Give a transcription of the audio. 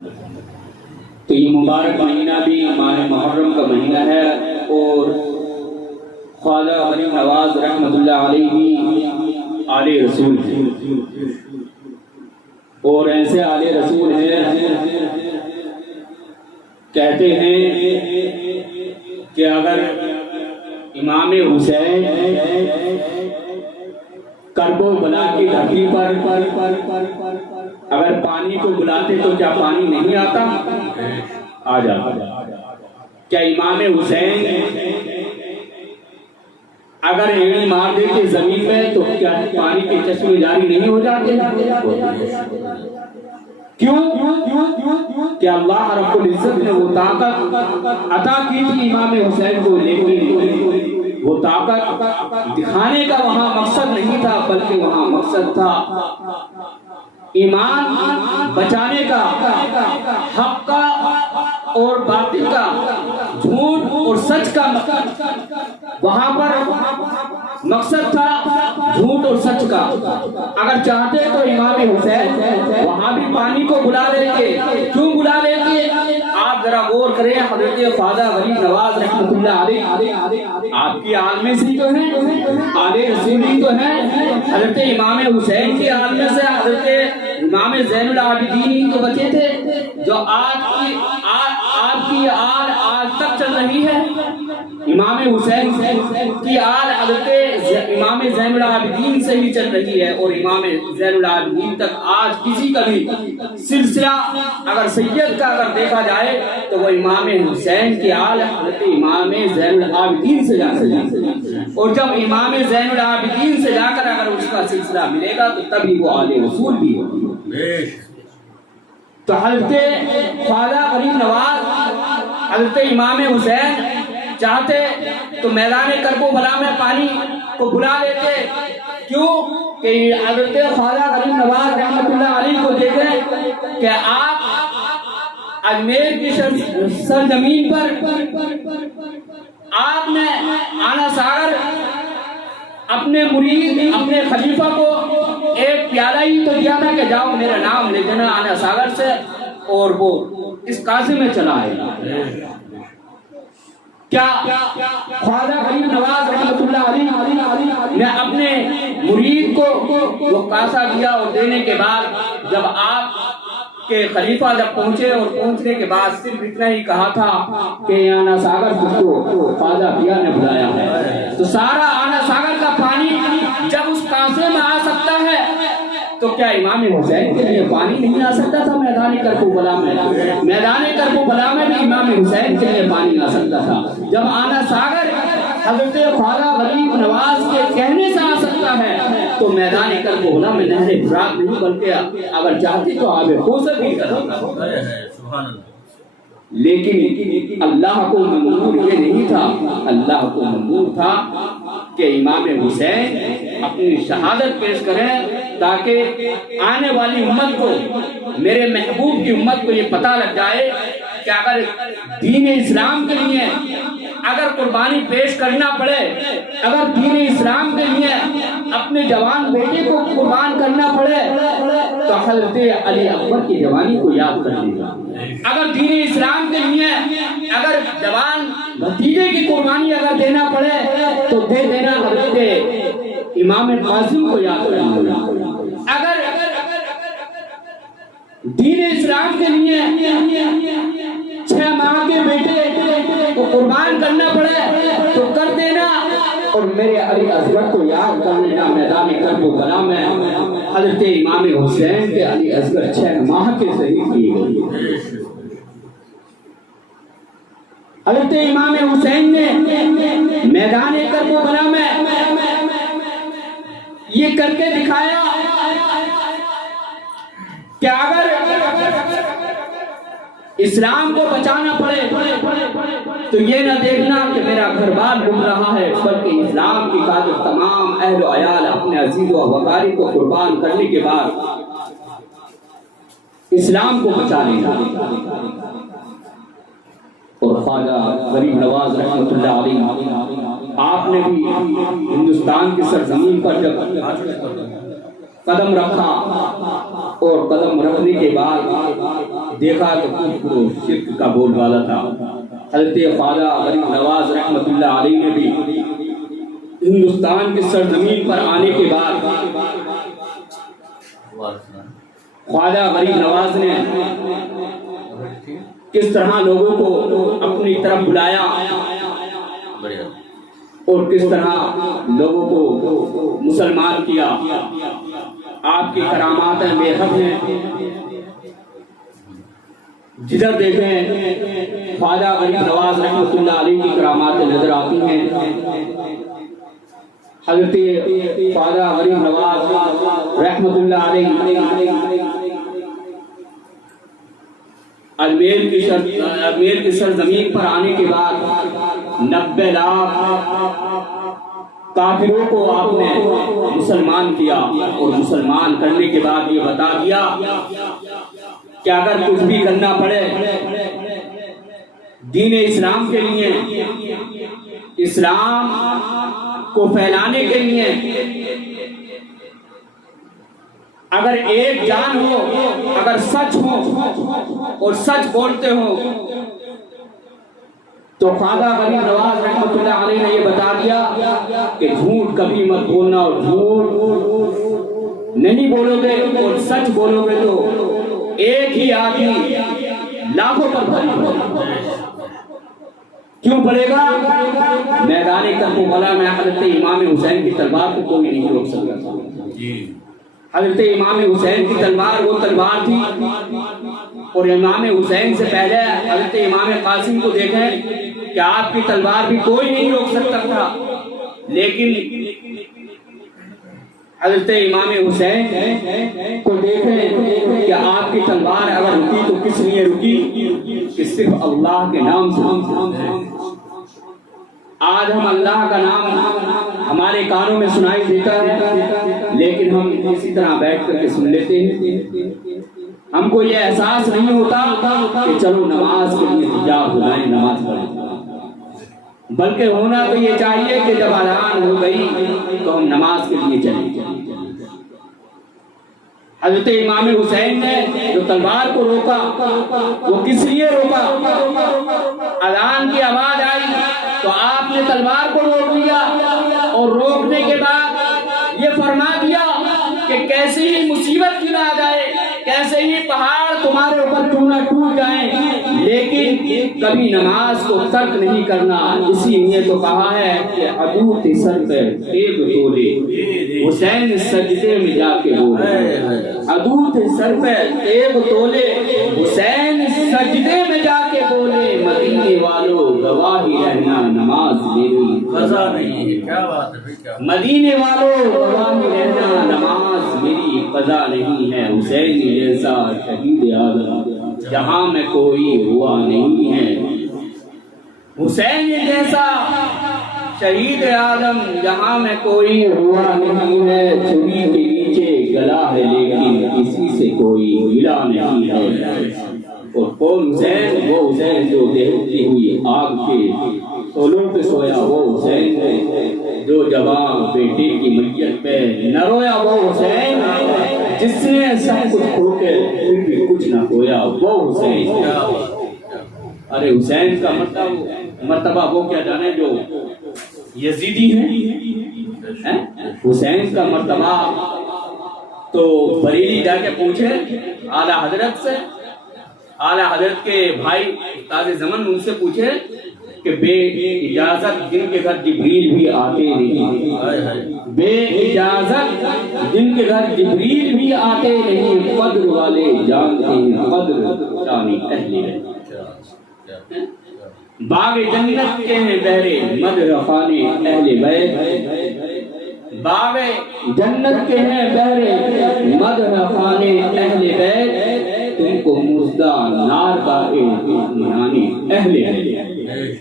تو یہ مبارک مہینہ بھی ماہ محرم کا مہینہ ہے، اور خواجہ غریب نواز رحمۃ اللہ علیہ بھی آل رسول ہیں، اور ایسے آل رسول ہیں کہتے ہیں کہ اگر امام حسین کرب و بلا کی دھرتی پر اگر پانی کو بلاتے تو کیا پانی نہیں آتا؟ آ جاتا۔ کیا امام حسین اگر ایڑی مار دیتے زمین میں تو کیا پانی کے چشمے جاری نہیں ہو جاتے؟ کیوں کہ اللہ رب العزت نے وہ طاقت عطا کی تھی امام حسین کو، لیکن وہ طاقت دکھانے کا وہاں مقصد نہیں تھا، بلکہ وہاں مقصد تھا ایمان بچانے کا، حق کا اور باطل کا، جھوٹ اور سچ کا۔ وہاں پر مقصد تھا جھوٹ اور سچ کا۔ اگر چاہتے تو امام حسین وہاں بھی پانی کو بلا لیتے۔ کیوں بلا لیتے؟ آپ ذرا غور کریں، حضرت خواجہ غریب نواز رحمۃ اللہ علیہ آپ کی عالم سے تو ہیں، آل رسولی تو ہیں، حضرت امام حسین کی عالم سے حضرت امام زین العابدین ہی تو بچے تھے، جو آپ کی آل آج تک چل رہی ہے۔ امام حسین کی آل حضرت امام زین العابدین سے ہی چل رہی ہے، اور امام زین العابدین تک آج کسی کا بھی سلسلہ اگر سید کا اگر دیکھا جائے تو وہ امام حسین کی آل حضرت امام زین العابدین سے جا رہی ہے، اور جب امام زین العابدین سے جا کر اگر اس کا سلسلہ ملے گا تو تبھی وہ آل رسول بھی ہوگی۔ تو حضرت خواجہ غریب نواز حضرت امام حسین چاہتے تو میدان کرب و بلا میں پانی کو بلا لیتے۔ کیوں کہ حضرت خواجہ غریب نواز رحمۃ اللہ علیہ کو دیکھیں کہ آپ اجمیر کی سرزمین پر آپ نے آنا ساگر اپنے مرید اپنے خلیفہ کو ایک پیالہ ہی تو دیا تھا کہ جاؤ میرا نام لے دینا آنا ساگر سے، اور وہ اس قاضی میں چلا آئے۔ کیا خواجہ غریب نواز رحمۃ اللہ علیہ نے اپنے مرید کو وہ کاسا دیا، اور دینے کے بعد جب آپ کے خلیفہ جب پہنچے اور پہنچنے کے بعد صرف اتنا ہی کہا تھا کہ آنا ساگر کو خواجہ پیا نے بلایا ہے، تو سارا آنا ساگر کا پانی جب اس کاسے میں آ سکتا ہے تو کیا امام حسین کے لیے پانی نہیں آ سکتا تھا؟ میدان کرب و بلا میں بھی امام حسین کے لیے پانی آ سکتا تھا۔ جب آنا ساگر حضرت خواجہ غریب نواز کے کہنے سے آ سکتا ہے تو میدان کرب و بلا میں نہر فرات نہیں، بلکہ اگر چاہتی تو آب کوثر بھی کر سکتا۔ لیکن اللہ کو منظور یہ نہیں تھا، اللہ کو منظور تھا کہ امام حسین اپنی شہادت پیش کریں تاکہ آنے والی امت کو، میرے محبوب کی امت کو یہ پتہ لگ جائے کہ اگر دین اسلام کے لیے اگر قربانی پیش کرنا پڑے، اگر دین اسلام کے لیے اپنے جوان بیٹے کو قربان کرنا پڑے تو حضرت علی اکبر کی جوانی کو یاد کر لے گا۔ اگر دین اسلام کے لیے اگر جوان بھتیجے کی قربانی اگر دینا پڑے تو دے دینا حضرت امام قاسم کو یاد کر لے گا۔ اگر دین اسلام کے لیے 6 ماہ کے بیٹے کو قربان کرنا پڑے تو کر دینا، اور میرے علی اصغر کو یاد کر لینا۔ میدان کرب و بلا میں حضرت امام حسین کے علی اصغر 6 ماہ کے شہید کیے گئے۔ حضرت امام حسین نے میدان کرب و بلا میں یہ کر کے دکھایا کہ اگر اسلام کو بچانا پڑے تو یہ نہ دیکھنا کہ میرا گھر بار ڈوب رہا ہے، بلکہ اسلام کی خاطر تمام اہل و عیال اپنے عزیز و وقاری کو قربان کرنے کے بعد اسلام کو بچا لینا۔ اور خواجہ غریب نواز رحمۃ اللہ علیہ آپ نے بھی ہندوستان کی سرزمین پر جب قدم رکھا اور قدم رکھنے کے بعد دیکھا تو کفر و شرک کا بول بالا تھا۔ حضرت خواجہ غریب نواز رحمۃ اللہ علیہ نے بھی ہندوستان کی سرزمین پر آنے کے بعد خواجہ غریب نواز نے کس طرح لوگوں کو اپنی طرف بلایا اور کس طرح لوگوں کو مسلمان کیا۔ آپ کی کرامات بے حد ہیں، جدھر دیکھیں خواجہ غریب نواز رحمۃ اللہ علیہ کی کرامات نظر آتی ہیں۔ حضرت خواجہ غریب نواز رحمۃ اللہ علیہ اجمیر کی سرزمین پر آنے کے بعد 90 لاکھ کافروں کو آپ نے مسلمان کیا، اور مسلمان کرنے کے بعد یہ بتا دیا کہ اگر کچھ بھی کرنا پڑے دین اسلام کے لیے، اسلام کو پھیلانے کے لیے، اگر ایک جان ہو، اگر سچ ہو اور سچ بولتے ہو، تو خواجہ غریب نواز رحمۃ اللہ علیہ نے یہ بتا دیا کہ جھوٹ کبھی مت بولنا، اور جھوٹ نہیں بولو گے اور سچ بولو گے تو ایک ہی آدمی لاکھوں پر بھاری ہوگا۔ کیوں پڑے گا؟ میدان کربلا میں حضرت امام حسین کی تلوار کو کوئی نہیں روک سکتا۔ حضرت امام حسین کی تلوار وہ تلوار تھی، اور امام حسین سے پہلے حضرت امام قاسم کو دیکھیں کہ آپ کی تلوار بھی کوئی نہیں روک سکتا تھا، لیکن حضرت امام حسین کو دیکھیں کہ آپ کی تلوار اگر رکی تو کس لیے رکی؟ کہ صرف اللہ کے نام سے۔ آج ہم اللہ کا نام ہمارے کانوں میں سنائی دیتا ہے، لیکن ہم اسی طرح بیٹھ کر کے سن لیتے ہیں۔ ہم کو یہ احساس نہیں ہوتا کہ چلو نماز کے لیے تیار ہو جائیں، نماز پڑھیں، بلکہ ہونا تو یہ چاہیے کہ جب اذان ہو گئی تو ہم نماز کے لیے چلیں۔ حضرت امام حسین نے جو تلوار کو روکا وہ کس لیے روکا؟ اذان کی آواز آئی تو آپ نے تلوار کو روک دیا، اور روکنے کے بعد یہ فرما دیا کہ کیسی ہی مصیبت کیوں نہ آ جائے، کیسے ہی پہاڑ تمہارے اوپر کیوں نہ ٹوٹ جائیں، لیکن کبھی نماز کو ترک نہیں کرنا۔ اسی لیے تو کہا ہے کہ عدو تھے سر پہ ایک تولے، حسین سجدے میں جا کے بولے۔ عدو تھے سر پہ ایک تولے، حسین سجدے میں جا کے بولے، مدینے والوں گواہی رہنا نماز میری قضا نہیں ہے۔ کیا بات ہے، مدینے والوں گواہی رہنا نماز میری قضا نہیں ہے۔ حسین جیسا شہید اعظم جہاں میں کوئی ہوا نہیں ہے، حسین جیسا شہید اعظم جہاں میں کوئی ہوا نہیں ہے۔ چھری کے نیچے گلا ہے لیکن کسی سے کوئی ملا نہیں ہے۔ اور کون حسین؟ وہ حسین جو دہتی ہوئی آگ کے سولوں پہ سویا، وہ حسین ہے جو جوان بیٹے کی میت پہ نہ رویا، وہ حسین جس نے سب کچھ کھو کے پھر بھی کچھ نہ کھویا، وہ حسین۔ ارے حسین کا مرتبہ وہ کیا جانے جو یزیدی ہیں؟ حسین کا مرتبہ تو بریلی جا کے پوچھے اعلیٰ حضرت سے، اعلیٰ حضرت کے بھائی استاد زمن ان سے پوچھے کہ بے اجازت جن کے گھر جبریل بھی آتے نہیں، بے اجازت جن کے گھر جبریل بھی آتے نہیں، قدر والے جانتے ہیں قدر شانی اہل باغ جنت کے ہیں بہرے مدرخانے اہل بیت، باغ جنت کے ہیں بہرے مدرخانے اہل بیت، تم کو مزدہ نار کا اطمینان اہل بیت۔